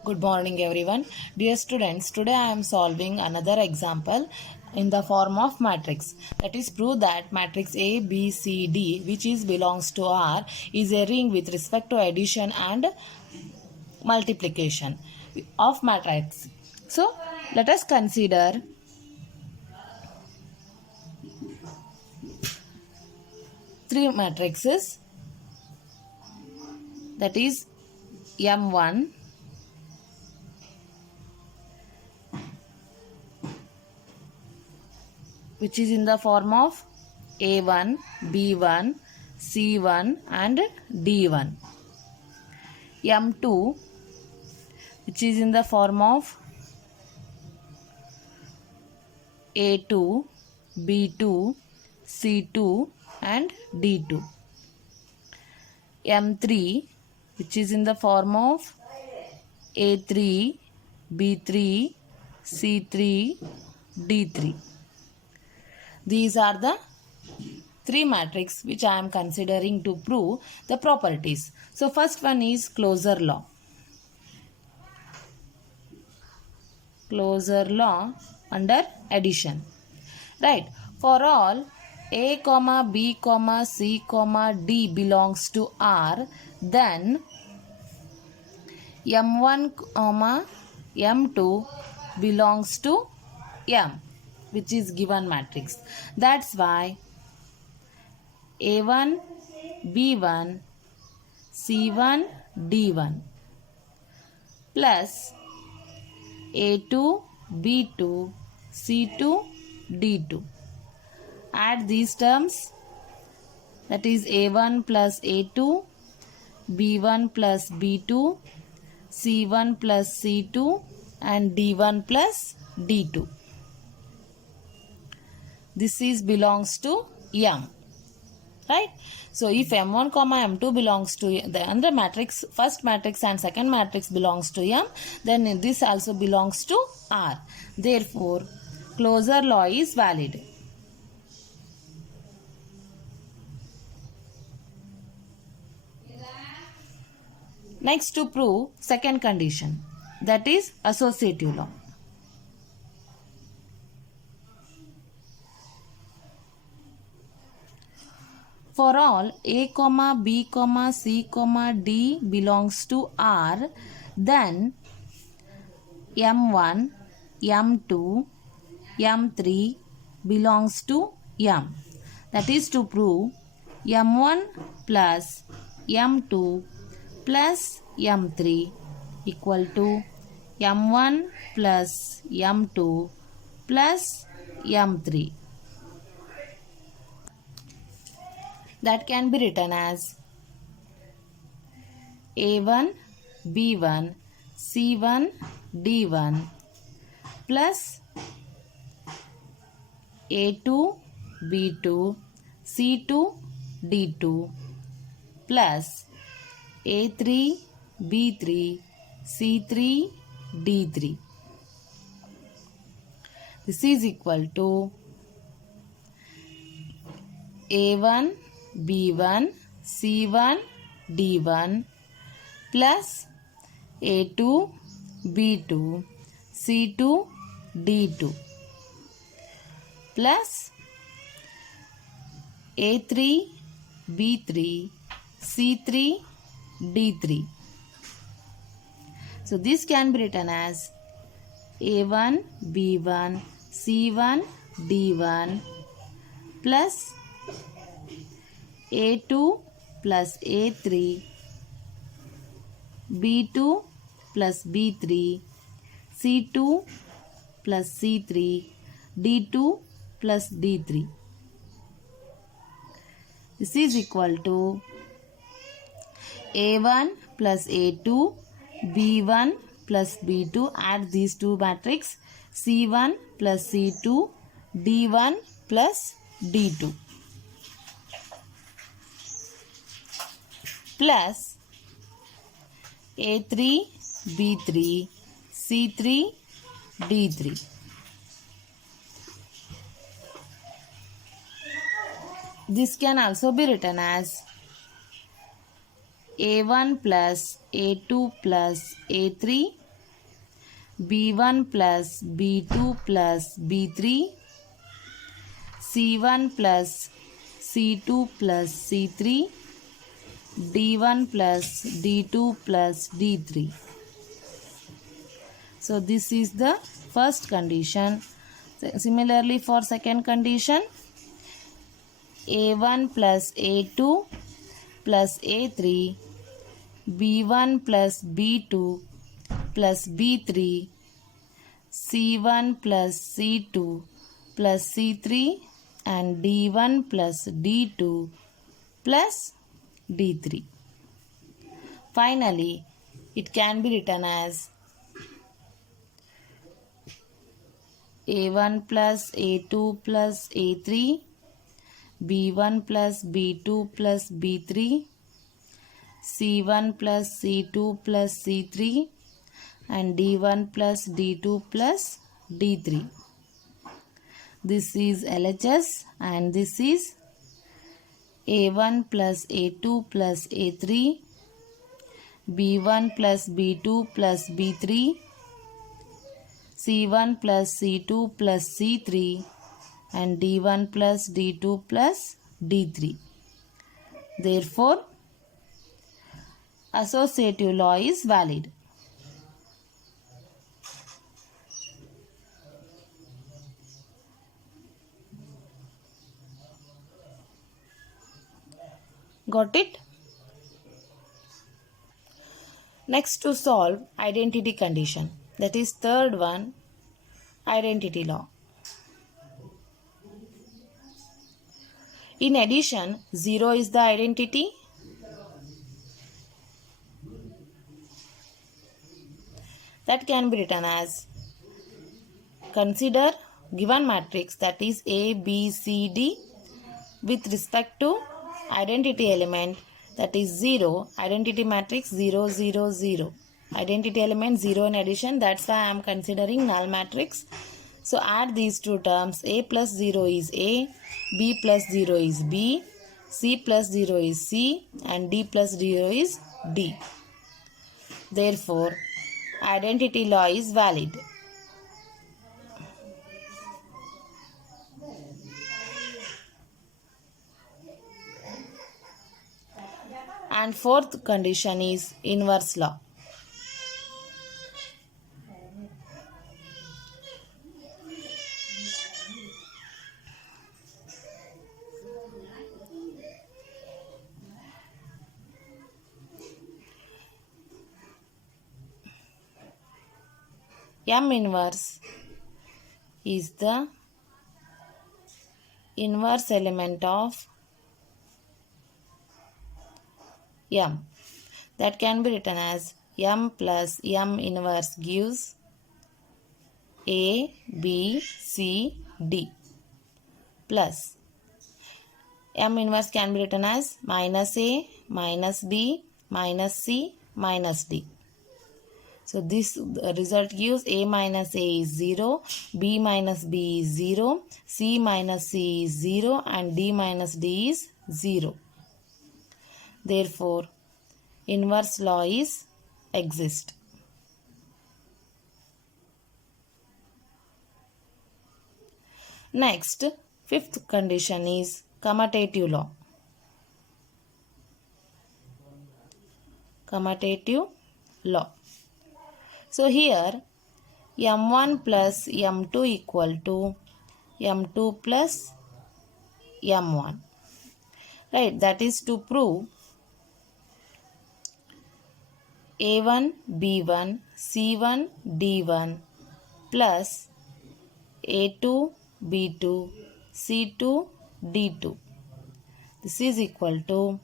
Good morning everyone. Dear students, today I am solving another example in the form of matrix. That is, prove that matrix A, B, C, D, which is belongs to R, is a ring with respect to addition and multiplication of matrix. So, let us consider three matrices, that is M1, which is in the form of A1, B1, C1 and D1. M2, which is in the form of A2, B2, C2 and D2. M3, which is in the form of A3, B3, C3, D3. These are the three matrices which I am considering to prove the properties. So first one is closure law. Closure law under addition. Right. For all A, B, C, D belongs to R, then M1, M2 belongs to M, which is given matrix. That's why A1, B1, C1, D1 plus A2, B2, C2, D2. Add these terms, that is A1 plus A2, B1 plus B2, C1 plus C2 and D1 plus D2. This is belongs to M. Right? So if M1, M2 belongs to the other matrix, first matrix and second matrix belongs to M, then this also belongs to R. Therefore, closure law is valid. Next, to prove second condition, that is associative law. For all A, B, C, D belongs to R, then M1, M2, M3 belongs to M. That is to prove M1 plus M2 plus M3 equal to M1 plus M2 plus M3. That can be written as A1, B1, C1, D1 plus A2, B2, C2, D2 plus A3, B3, C3, D3. This is equal to A1, B1, C1, D1 plus A2, B2, C2, D2 plus A3, B3, C3, D3. So this can be written as A1, B1, C1, D1 plus A2 plus A3, B2 plus B3, C2 plus C3, D2 plus D3. This is equal to A1 plus A2, B1 plus B2, add these two matrix, C1 plus C2, D1 plus D2 plus A3, B3, C3, D3. This can also be written as A1 plus A2 plus A3 B1 plus B2 plus B3, C1 plus C2 plus C3, D1 plus D2 plus D3. So this is the first condition. Similarly for second condition, A1 plus A2 plus A3, B1 plus B2 plus B3, C1 plus C2 plus C3 and D1 plus D2 plus D3. Finally, it can be written as A1 plus A2 plus A3, B1 plus B2 plus B3, C1 plus C2 plus C3 and D1 plus D2 plus D3. This is LHS and this is A1 plus A2 plus A3, B1 plus B2 plus B3, C1 plus C2 plus C3 and D1 plus D2 plus D3. Therefore, associative law is valid. Got it? Next to solve identity condition. That is third one, identity law. In addition, 0 is the identity. That can be written as, consider given matrix that is A, B, C, D with respect to identity element that is 0, identity matrix 0, 0, 0. Identity element 0 in addition, that's why I am considering null matrix. So add these two terms, A plus 0 is A, B plus 0 is B, C plus 0 is C and D plus 0 is D. Therefore, identity law is valid. And fourth condition is inverse law. M inverse is the inverse element of M. That can be written as M plus M inverse gives A, B, C, D plus M inverse can be written as minus A, minus B, minus C, minus D. So this result gives A minus A is 0, B minus B is 0, C minus C is 0 and D minus D is 0. Therefore, inverse law is exist. Next, fifth condition is commutative law. Commutative law. So here M1 plus M2 equal to M2 plus M1. Right, that is to prove A1, B1, C1, D1 plus A2, B2, C2, D2. This is equal to,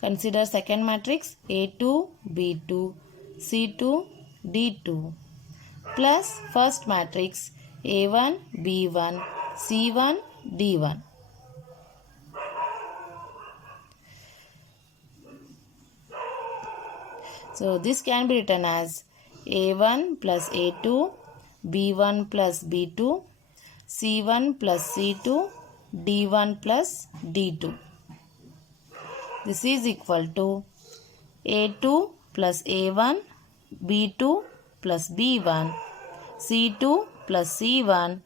consider second matrix A2, B2, C2, D2 plus first matrix A1, B1, C1, D1. So this can be written as A1 plus A2, B1 plus B2, C1 plus C2, D1 plus D2. This is equal to A2 plus A1, B2 plus B1 C2 plus C1,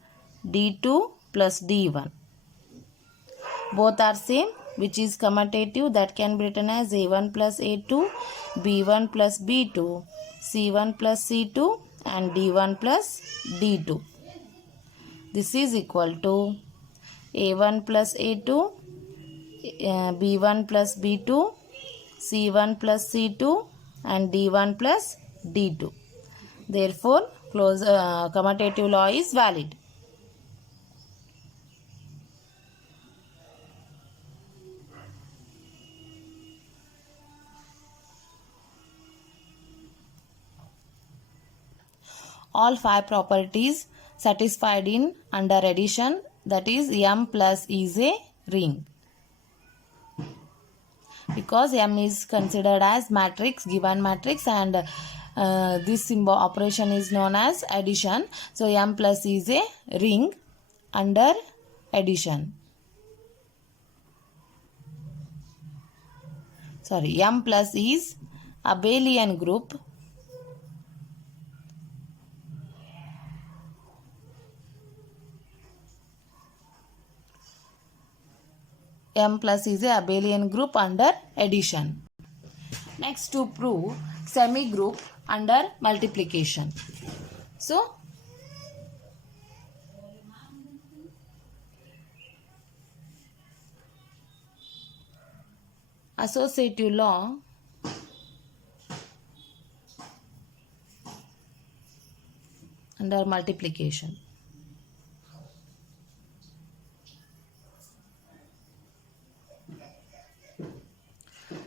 D2 plus D1. Both are same, which is commutative, that can be written as A1 plus A2, B1 plus B2, C1 plus C2 and D1 plus D2. This is equal to A1 plus A2, B1 plus B2, C1 plus C2 and D1 plus D2. Therefore, commutative law is valid. All 5 properties satisfied in under addition, that is M plus is a ring. Because M is considered as matrix, given matrix, and this symbol operation is known as addition. So M plus is a ring under addition. M plus is abelian group M plus is a abelian group under addition. Next, to prove semi-group under multiplication. So, associative law under multiplication.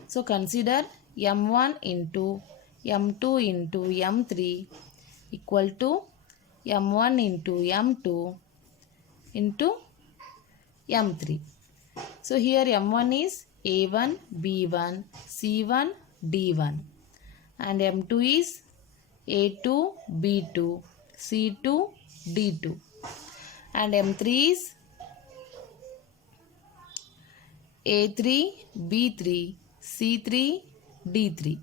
So consider M1 into M2 into M3 equal to M1 into M2 into M3. So here M1 is A1, B1, C1, D1 and M2 is A2, B2, C2, D2 and M3 is A3, B3, C3, D3.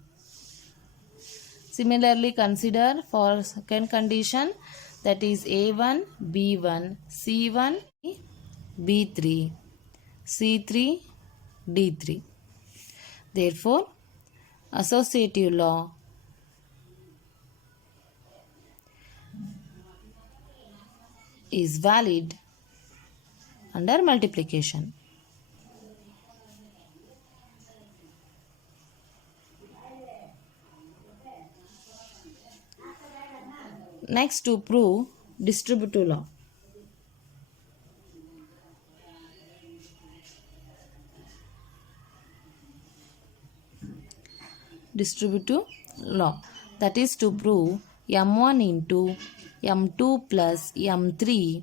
Similarly, consider for second condition, that is A1, B1, C1, B3, C3, D3. Therefore, associative law is valid under multiplication. Next, to prove distributive law. Distributive law, that is to prove M1 into M2 plus M3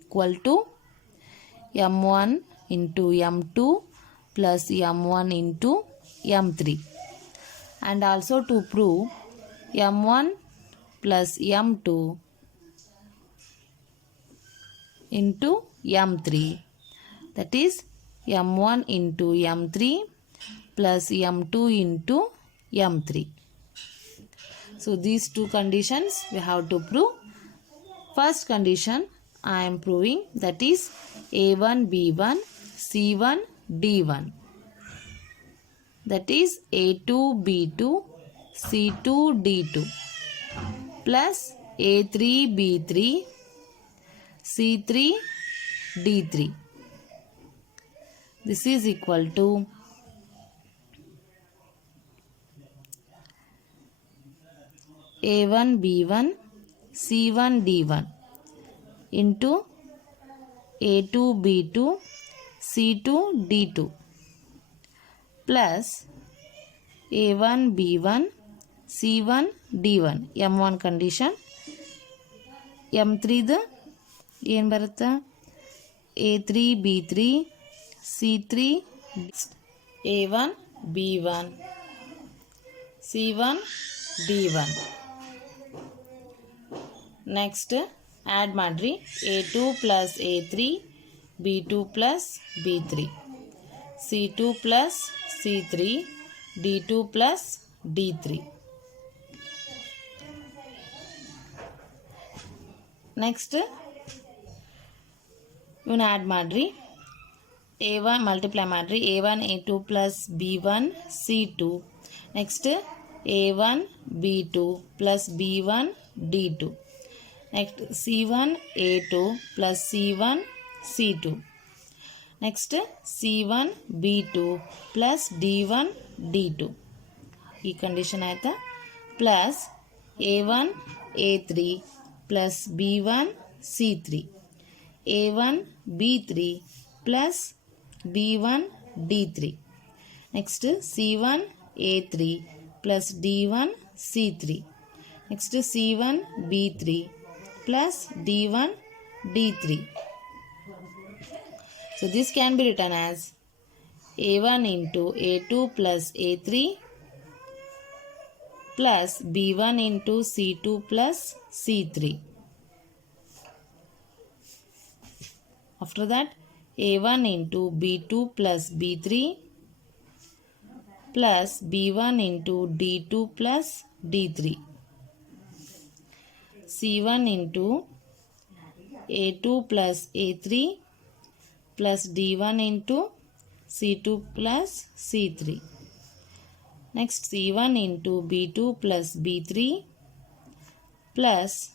equal to M1 into M2 plus M1 into M3, and also to prove M1 plus M2 into M3, that is M1 into M3 plus M2 into M3. So these two conditions we have to prove. First condition I am proving, that is A1, B1, C1, D1, that is A2, B2, C2, D2 plus A3, B3, C3, D3. This is equal to A1, B1, C1, D1 into A2, B2, C2, D2 plus A1, B1, C1, D1 M1 condition. M3 the ಏನು ಬರುತ್ತೆ, A3, B3, C3, A1, B1, C1, D1. Next add ಮಾಡ್ರಿ, A2 plus A3, B2 plus B3, C2 plus C3, D2 plus D3. Next, you add madri. A1 multiply madri. A1 A2 plus B1 C2. Next, A1 B2 plus B1 D2. Next, C1 A2 plus C1 C2. Next, C1 B2 plus D1 D2. ಈ condition ಆಯ್ತಾ. Plus A1 A3 plus B1 C3. A1 B3 plus B1 D3. Next, C1 A3 plus D1 C3. Next, C1 B3 plus D1 D3. So this can be written as A1 into A2 plus A3 plus B1 into C2 plus C3. After that, A1 into B2 plus B3 plus B1 into D2 plus D3. C1 into A2 plus A3 plus D1 into C2 plus C3. Next, C1 into B2 plus B3 plus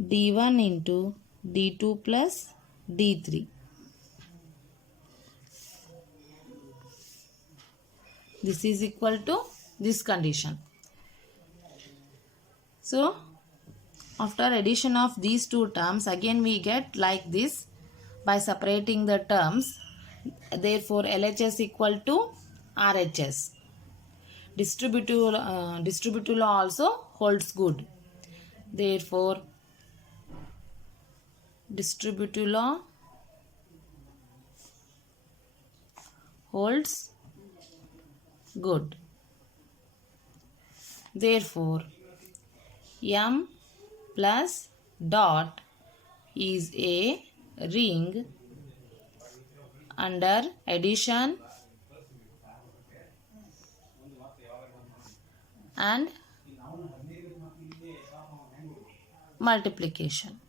D1 into D2 plus D3. This is equal to this condition. So, after addition of these two terms, again we get like this by separating the terms. Therefore, LHS equal to RHS. Distributive law also holds good. Therefore, distributive law holds good. Therefore, M plus dot is a ring under addition and multiplication.